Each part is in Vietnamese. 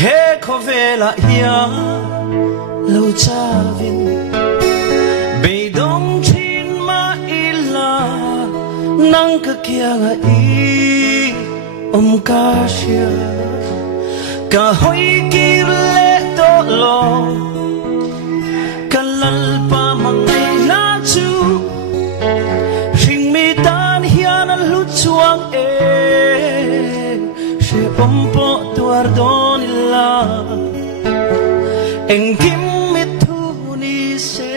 He kovela hia lo chavin Be dong chin ma ila Nang kakianga i kasya Kahoy kirle to lo Kalal pa mangay na chu Ring mi tan hian al luchuang She ompo tuar donila Engkim mituni se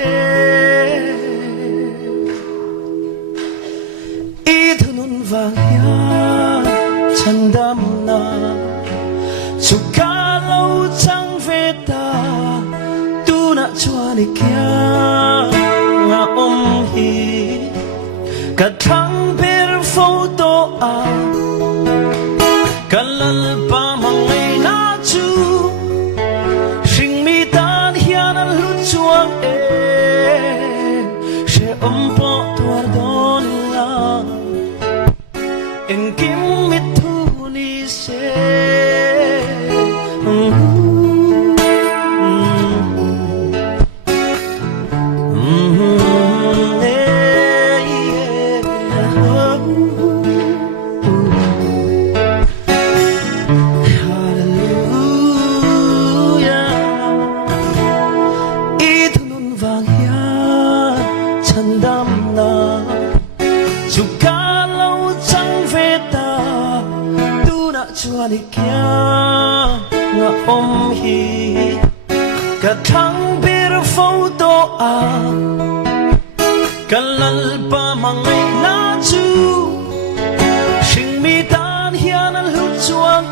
Idunun vangya chandam na Chukalaw chang veta Tuna chuani kya nga hi Kathang per photo Kalal pa mangay na chu Sing mi tan hian al luchuang She ompo tuar donila Engkim mituni se Chandam na Chukalaw chang veta Tuna chuani kya nga hi Kathang bir photo Kalal pa mangay na chu Sing mi tan hian al luchuang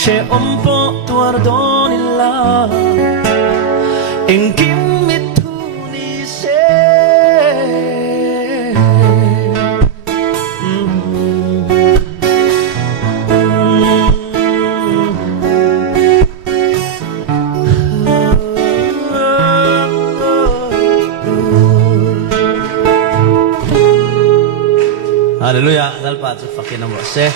She ompo tuar donila Engkim Haleluya, dal pa sa fakin ng bose.